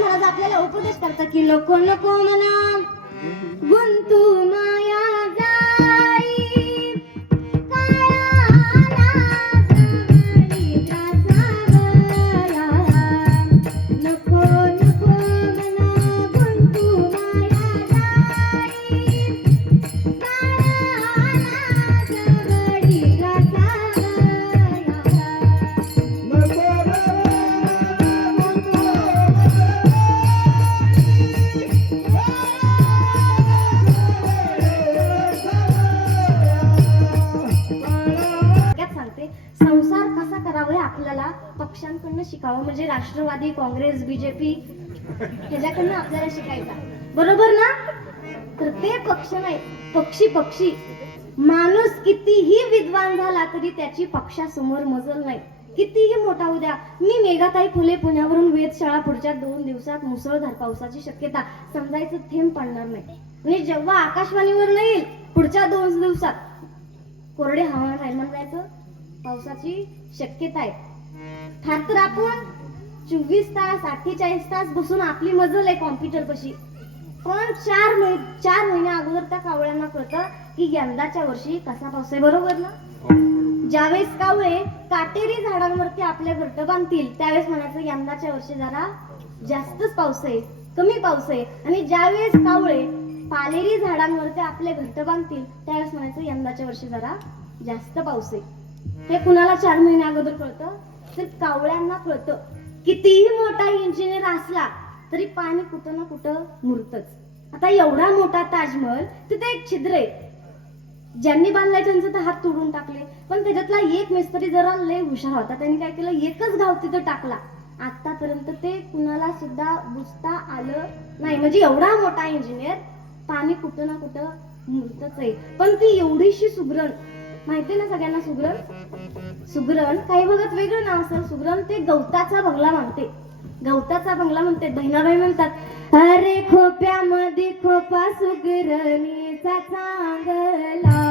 महाराज आपल्याला उपदेश करतात की नको नको मना गुंतू माया जाई काळाला जवळी त्रासावया नको नको मना गुंतू माया जाई काळाला जवळी त्रासावया संसार कसा करावा हे आपल्याला पक्षांकडून शिकावं म्हणजे राष्ट्रवादी काँग्रेस बीजेपी ह्याच्याकडनं आपल्याला शिकायचा बरोबर ना तर ते पक्ष नाही पक्षी माणूस कितीही विद्वान झाला तरी त्याची पक्षासमोर मजल नाही कितीही मोठा उद्या मी मेघाताई फुले पुण्यावरून वेधशाळा पुढच्या 2 दिवसात मुसळधार पावसाची शक्यता समजायचं थेंब पडणार नाही आणि जेव्हा आकाशवाणीवर येईल पुढच्या 2 दिवसात कोरडे हवामान राहील म्हणायचं पावसाची शक्यता आहे फार तर आपण 24 तास 48 तास बसून आपली मजल आहे कॉम्प्युटर पाशी पण 4 महिन्या अगोदर त्या कावळ्यांना कळतं की यंदाच्या वर्षी कसा पाऊस आहे बरोबर ना ज्यावेळेस कावळे काटेरी झाडांवरती आपल्या घरटं बांधतील त्यावेळेस म्हणायचं यंदाच्या वर्षी जरा जास्तच पाऊस आहे कमी पाऊस आहे आणि ज्यावेळेस कावळे पालेरी झाडांवरती आपले घरटं बांधतील त्यावेळेस म्हणायचं यंदाच्या वर्षी जरा जास्त पाऊस आहे हे कुणाला 4 महिन्या अगोदर कळतं तर कावळ्यांना कळतं कितीही मोठा इंजिनियर असला तरी पाणी कुठं ना कुठं मुरतच आता एवढा मोठा ताजमहल तिथे एक छिद्र आहे ज्यांनी बांधलाय त्यांचे तर हात तोडून टाकले पण त्याच्यातला एक मिस्त्री जरा लय हुशार होता त्यांनी काय केलं एकच गाव तिथं टाकला आतापर्यंत ते कुणाला सुद्धा बुजता आलं नाही म्हणजे एवढा मोठा इंजिनियर पाणी कुठं ना कुठं मुरतच आहे पण ती एवढीशी सुगरण माहिती ना सगळ्यांना सुगरण काही बघत वेगळं नाव असेल सुगरण ते गवताचा बंगला म्हणते बहिणाबाई म्हणतात अरे खोप्यामध्ये खोपा सुगरणीचा चांगला